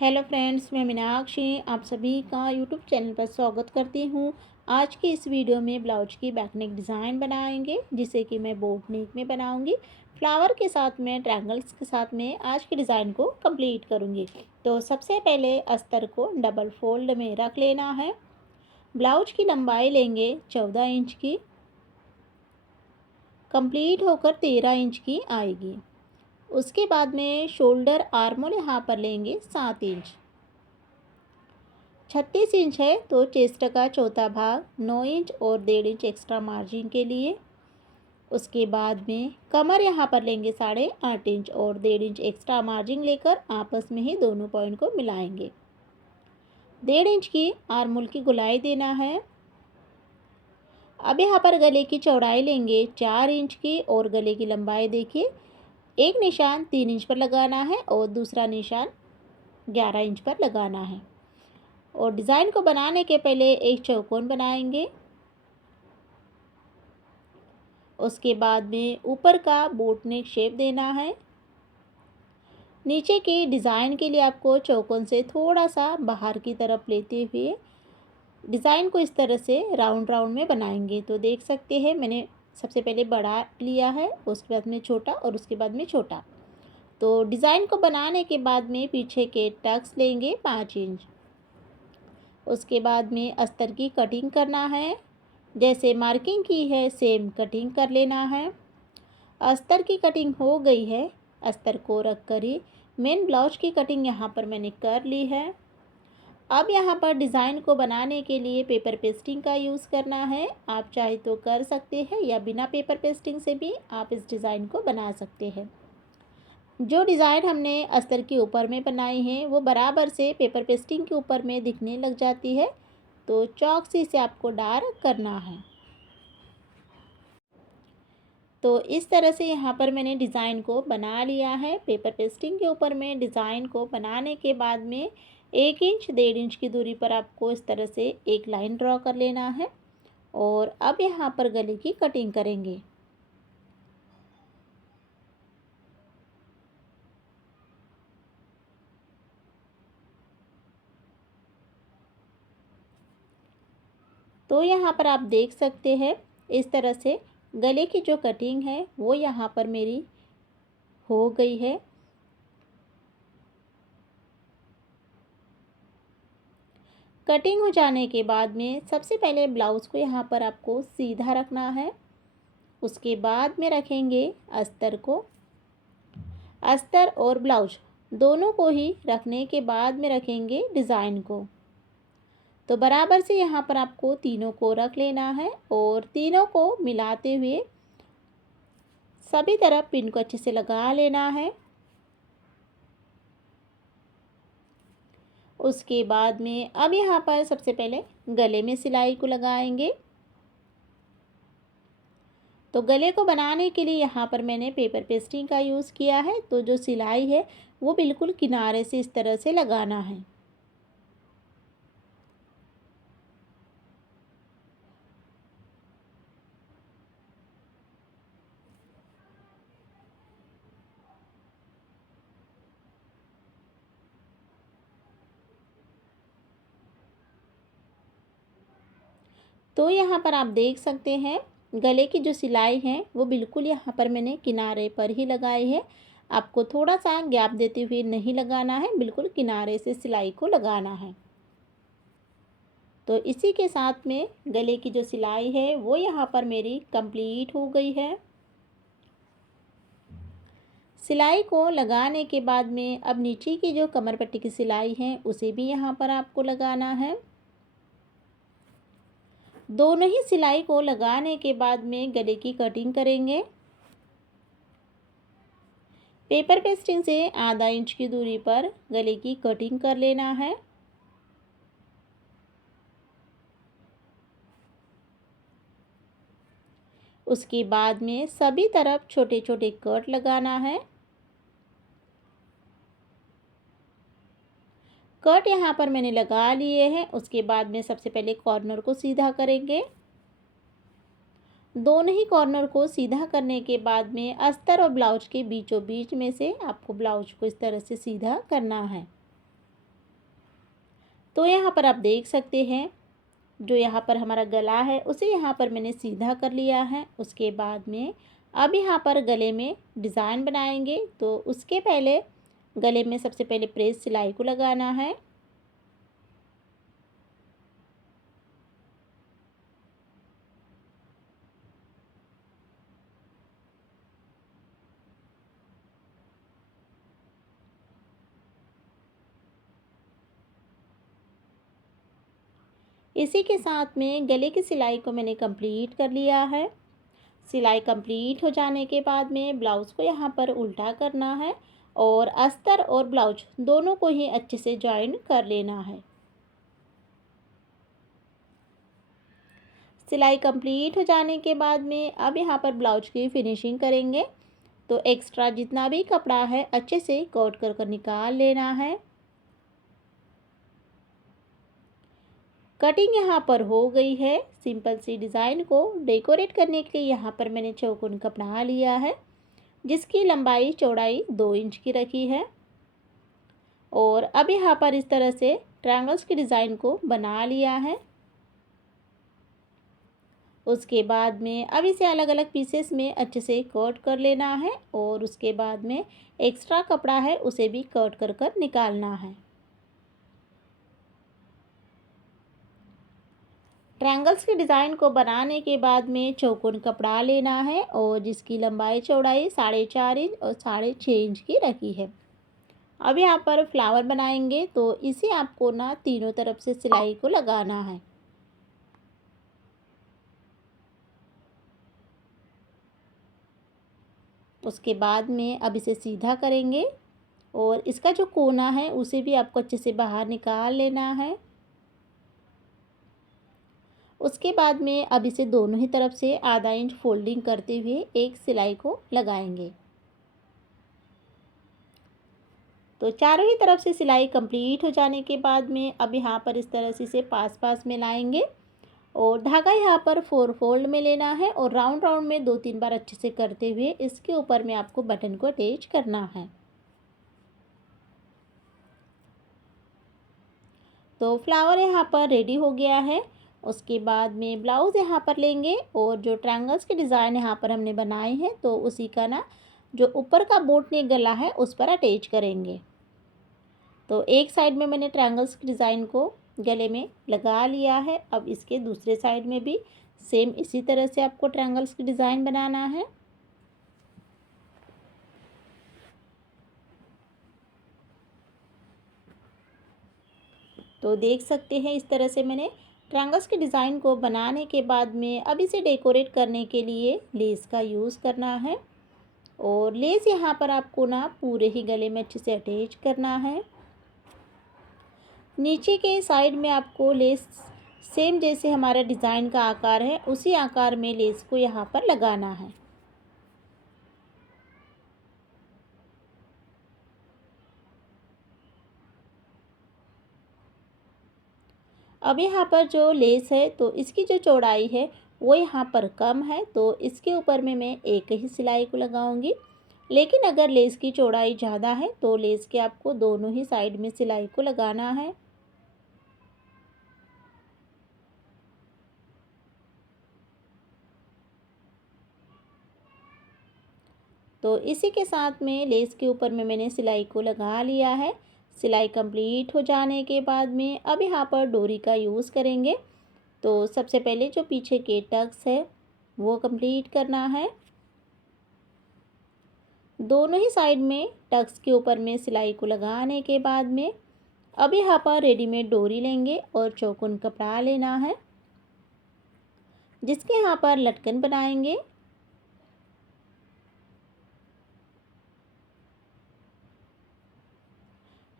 Hello friends, मैं मीनाक्षी आप सभी का यूट्यूब चैनल पर स्वागत करती हूँ। आज की इस वीडियो में ब्लाउज की बैक नेक डिज़ाइन बनाएंगे, जिसे कि मैं बोट नेक में बनाऊंगी। फ्लावर के साथ में ट्रायंगल्स के साथ में आज की डिज़ाइन को कंप्लीट करूंगी। तो सबसे पहले अस्तर को डबल फोल्ड में रख लेना है। ब्लाउज की लंबाई लेंगे 14 इंच की, कंप्लीट होकर 13 इंच की आएगी। उसके बाद में शोल्डर आर्मोल यहाँ पर लेंगे 7 इंच। 36 इंच है तो चेस्ट का चौथा भाग 9 इंच और 1.5 इंच एक्स्ट्रा मार्जिन के लिए। उसके बाद में कमर यहाँ पर लेंगे 8.5 इंच और 1.5 इंच एक्स्ट्रा मार्जिन लेकर आपस में ही दोनों पॉइंट को मिलाएंगे। 1.5 इंच की आर्मोल की गोलाई देना है। अब यहाँ पर गले की चौड़ाई लेंगे 4 इंच की और गले की लंबाई देखिए, एक निशान 3 इंच पर लगाना है और दूसरा निशान 11 इंच पर लगाना है। और डिज़ाइन को बनाने के पहले एक चौकोन बनाएंगे। उसके बाद में ऊपर का बोट नेक शेप देना है। नीचे की डिज़ाइन के लिए आपको चौकोन से थोड़ा सा बाहर की तरफ लेते हुए डिज़ाइन को इस तरह से राउंड राउंड में बनाएंगे। तो देख सकते हैं मैंने सबसे पहले बड़ा लिया है, उसके बाद में छोटा और उसके बाद में छोटा। तो डिज़ाइन को बनाने के बाद में पीछे के टक्स लेंगे 5 इंच। उसके बाद में अस्तर की कटिंग करना है। जैसे मार्किंग की है सेम कटिंग कर लेना है। अस्तर की कटिंग हो गई है। अस्तर को रख कर ही मेन ब्लाउज की कटिंग यहाँ पर मैंने कर ली है। अब यहाँ पर डिज़ाइन को बनाने के लिए पेपर पेस्टिंग का यूज़ करना है। आप चाहे तो कर सकते हैं या बिना पेपर पेस्टिंग से भी आप इस डिज़ाइन को बना सकते हैं। जो डिज़ाइन हमने अस्तर के ऊपर में बनाई है वो बराबर से पेपर पेस्टिंग के ऊपर में दिखने लग जाती है। तो चॉक से इसे आपको डार्क करना है। तो इस तरह से यहाँ पर मैंने डिज़ाइन को बना लिया है। पेपर पेस्टिंग के ऊपर में डिज़ाइन को बनाने के बाद में 1 इंच 1.5 इंच की दूरी पर आपको इस तरह से एक लाइन ड्रॉ कर लेना है। और अब यहाँ पर गले की कटिंग करेंगे। तो यहाँ पर आप देख सकते हैं इस तरह से गले की जो कटिंग है वो यहाँ पर मेरी हो गई है। कटिंग हो जाने के बाद में सबसे पहले ब्लाउज़ को यहाँ पर आपको सीधा रखना है। उसके बाद में रखेंगे अस्तर को। अस्तर और ब्लाउज दोनों को ही रखने के बाद में रखेंगे डिज़ाइन को। तो बराबर से यहाँ पर आपको तीनों को रख लेना है और तीनों को मिलाते हुए सभी तरफ पिन को अच्छे से लगा लेना है। उसके बाद में अब यहाँ पर सबसे पहले गले में सिलाई को लगाएंगे। तो गले को बनाने के लिए यहाँ पर मैंने पेपर पेस्टिंग का यूज़ किया है। तो जो सिलाई है वो बिल्कुल किनारे से इस तरह से लगाना है। तो यहाँ पर आप देख सकते हैं गले की जो सिलाई है वो बिल्कुल यहाँ पर मैंने किनारे पर ही लगाई है। आपको थोड़ा सा गैप देते हुए नहीं लगाना है, बिल्कुल किनारे से सिलाई को लगाना है। तो इसी के साथ में गले की जो सिलाई है वो यहाँ पर मेरी कंप्लीट हो गई है। सिलाई को लगाने के बाद में अब नीचे की जो कमर पट्टी की सिलाई है उसे भी यहाँ पर आपको लगाना है। दोनों ही सिलाई को लगाने के बाद में गले की कटिंग करेंगे। पेपर पेस्टिंग से आधा इंच की दूरी पर गले की कटिंग कर लेना है। उसके बाद में सभी तरफ छोटे छोटे कट लगाना है। कट यहाँ पर मैंने लगा लिए हैं। उसके बाद में सबसे पहले कॉर्नर को सीधा करेंगे। दोनों ही कॉर्नर को सीधा करने के बाद में अस्तर और ब्लाउज के बीचों बीच में से आपको ब्लाउज को इस तरह से सीधा करना है। तो यहाँ पर आप देख सकते हैं जो यहाँ पर हमारा गला है उसे यहाँ पर मैंने सीधा कर लिया है। उसके बाद में अब यहाँ पर गले में डिज़ाइन बनाएंगे, तो उसके पहले गले में सबसे पहले प्रेस सिलाई को लगाना है। इसी के साथ में गले की सिलाई को मैंने कंप्लीट कर लिया है। सिलाई कंप्लीट हो जाने के बाद में ब्लाउज़ को यहाँ पर उल्टा करना है और अस्तर और ब्लाउज दोनों को ही अच्छे से जॉइन कर लेना है। सिलाई कंप्लीट हो जाने के बाद में अब यहाँ पर ब्लाउज की फिनिशिंग करेंगे। तो एक्स्ट्रा जितना भी कपड़ा है अच्छे से कट कर निकाल लेना है। कटिंग यहाँ पर हो गई है। सिंपल सी डिज़ाइन को डेकोरेट करने के लिए यहाँ पर मैंने चौकोन कपड़ा लिया है जिसकी लंबाई चौड़ाई 2 इंच की रखी है। और अब यहाँ पर इस तरह से ट्रायंगल्स की डिज़ाइन को बना लिया है। उसके बाद में अब इसे अलग अलग पीसेस में अच्छे से कट कर लेना है और उसके बाद में एक्स्ट्रा कपड़ा है उसे भी कट कर निकालना है। ट्रायंगल्स की डिज़ाइन को बनाने के बाद में चौकोन कपड़ा लेना है और जिसकी लंबाई चौड़ाई 4.5 इंच और 6.5 इंच की रखी है। अब यहाँ पर फ्लावर बनाएंगे, तो इसे आपको ना तीनों तरफ से सिलाई को लगाना है। उसके बाद में अब इसे सीधा करेंगे और इसका जो कोना है उसे भी आपको अच्छे से बाहर निकाल लेना है। उसके बाद में अब इसे दोनों ही तरफ से आधा इंच फोल्डिंग करते हुए एक सिलाई को लगाएंगे। तो चारों ही तरफ से सिलाई कंप्लीट हो जाने के बाद में अब यहाँ पर इस तरह से इसे पास पास में लाएंगे और धागा यहाँ पर 4 फोल्ड में लेना है और राउंड राउंड में 2-3 बार अच्छे से करते हुए इसके ऊपर में आपको बटन को अटैच करना है। तो फ्लावर यहाँ पर रेडी हो गया है। उसके बाद में ब्लाउज़ यहाँ पर लेंगे और जो ट्रायंगल्स के डिज़ाइन यहाँ पर हमने बनाए हैं तो उसी का ना जो ऊपर का बोट नेक गला है उस पर अटैच करेंगे। तो एक साइड में मैंने ट्रायंगल्स के डिज़ाइन को गले में लगा लिया है। अब इसके दूसरे साइड में भी सेम इसी तरह से आपको ट्रायंगल्स की डिज़ाइन बनाना है। तो देख सकते हैं इस तरह से मैंने ट्रायंगल्स के डिज़ाइन को बनाने के बाद में अब इसे डेकोरेट करने के लिए लेस का यूज़ करना है और लेस यहाँ पर आपको ना पूरे ही गले में अच्छे से अटैच करना है। नीचे के साइड में आपको लेस सेम जैसे हमारा डिज़ाइन का आकार है उसी आकार में लेस को यहाँ पर लगाना है। अब यहाँ पर जो लेस है तो इसकी जो चौड़ाई है वो यहाँ पर कम है, तो इसके ऊपर में मैं एक ही सिलाई को लगाऊंगी। लेकिन अगर लेस की चौड़ाई ज़्यादा है तो लेस के आपको दोनों ही साइड में सिलाई को लगाना है। तो इसी के साथ में लेस के ऊपर में मैंने सिलाई को लगा लिया है। सिलाई कंप्लीट हो जाने के बाद में अब यहाँ पर डोरी का यूज़ करेंगे। तो सबसे पहले जो पीछे के टक्स है वो कंप्लीट करना है। दोनों ही साइड में टक्स के ऊपर में सिलाई को लगाने के बाद में अब यहाँ पर रेडीमेड डोरी लेंगे और चौकोन कपड़ा लेना है जिसके यहाँ पर लटकन बनाएंगे।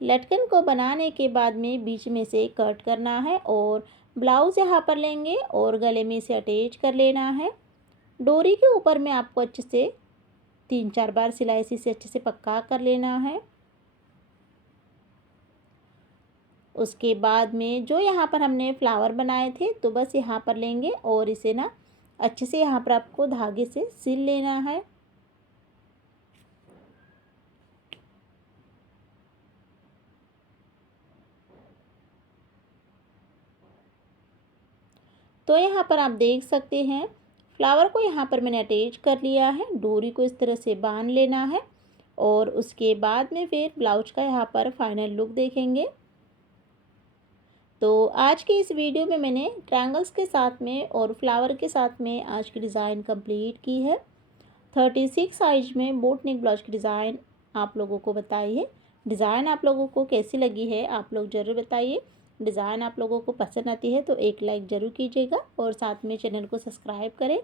लटकन को बनाने के बाद में बीच में से कट करना है और ब्लाउज़ यहाँ पर लेंगे और गले में इसे अटैच कर लेना है। डोरी के ऊपर में आपको अच्छे से 3-4 बार सिलाई से अच्छे से पक्का कर लेना है। उसके बाद में जो यहाँ पर हमने फ्लावर बनाए थे तो बस यहाँ पर लेंगे और इसे ना अच्छे से यहाँ पर आपको धागे से सिल लेना है। तो यहाँ पर आप देख सकते हैं फ्लावर को यहाँ पर मैंने अटैच कर लिया है। डोरी को इस तरह से बांध लेना है और उसके बाद में फिर ब्लाउज का यहाँ पर फाइनल लुक देखेंगे। तो आज की इस वीडियो में मैंने ट्रायंगल्स के साथ में और फ्लावर के साथ में आज की डिज़ाइन कंप्लीट की है। 36 साइज में बोट नेक ब्लाउज की डिज़ाइन आप लोगों को बताई है। डिज़ाइन आप लोगों को कैसी लगी है आप लोग ज़रूर बताइए। डिज़ाइन आप लोगों को पसंद आती है तो एक लाइक ज़रूर कीजिएगा और साथ में चैनल को सब्सक्राइब करें